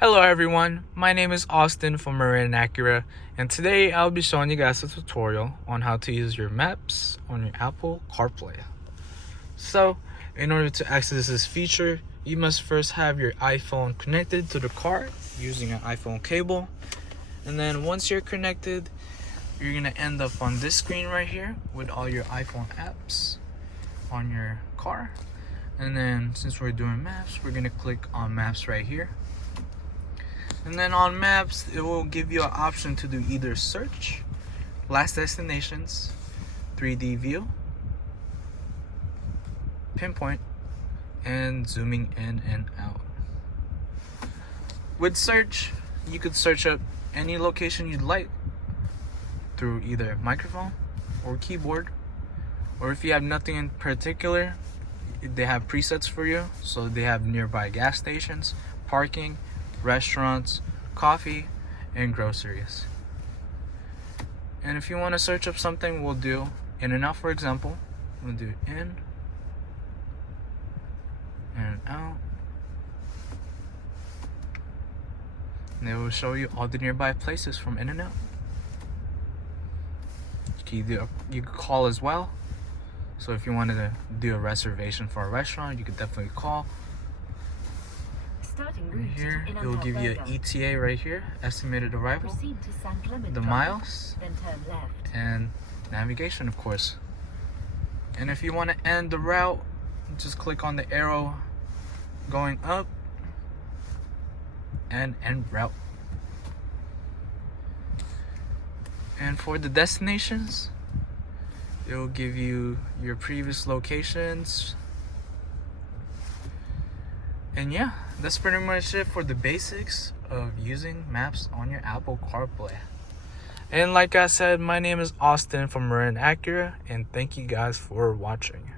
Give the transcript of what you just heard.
Hello everyone, my name is Austin from Marin Acura, and today I'll be showing you guys a tutorial on how to use your maps on your Apple Carplay. So, in order to access this feature, you must first have your iPhone connected to the car using an iPhone cable. And then once you're connected, you're going to end up on this screen right here with all your iPhone apps on your car. And then since we're doing maps, we're going to click on maps right here. And then on maps, it will give you an option to do either search, last destinations, 3D view, pinpoint, and zooming in and out. With search, you could search up any location you'd like through either microphone or keyboard, or if you have nothing in particular, they have presets for you. So they have nearby gas stations, parking, restaurants, coffee, and groceries. And if you want to search up something, we'll do in and out, for example. We'll do in and out, and it will show you all the nearby places from in and out. You could call as well. So if you wanted to do a reservation for a restaurant, you could definitely call. Right here, it will give you an ETA right here, estimated arrival, the miles, and navigation, of course. And if you want to end the route, just click on the arrow going up and end route. And for the destinations, it will give you your previous locations. And yeah, that's pretty much it for the basics of using maps on your Apple CarPlay. And like I said, my name is Austin from Marin Acura, and thank you guys for watching.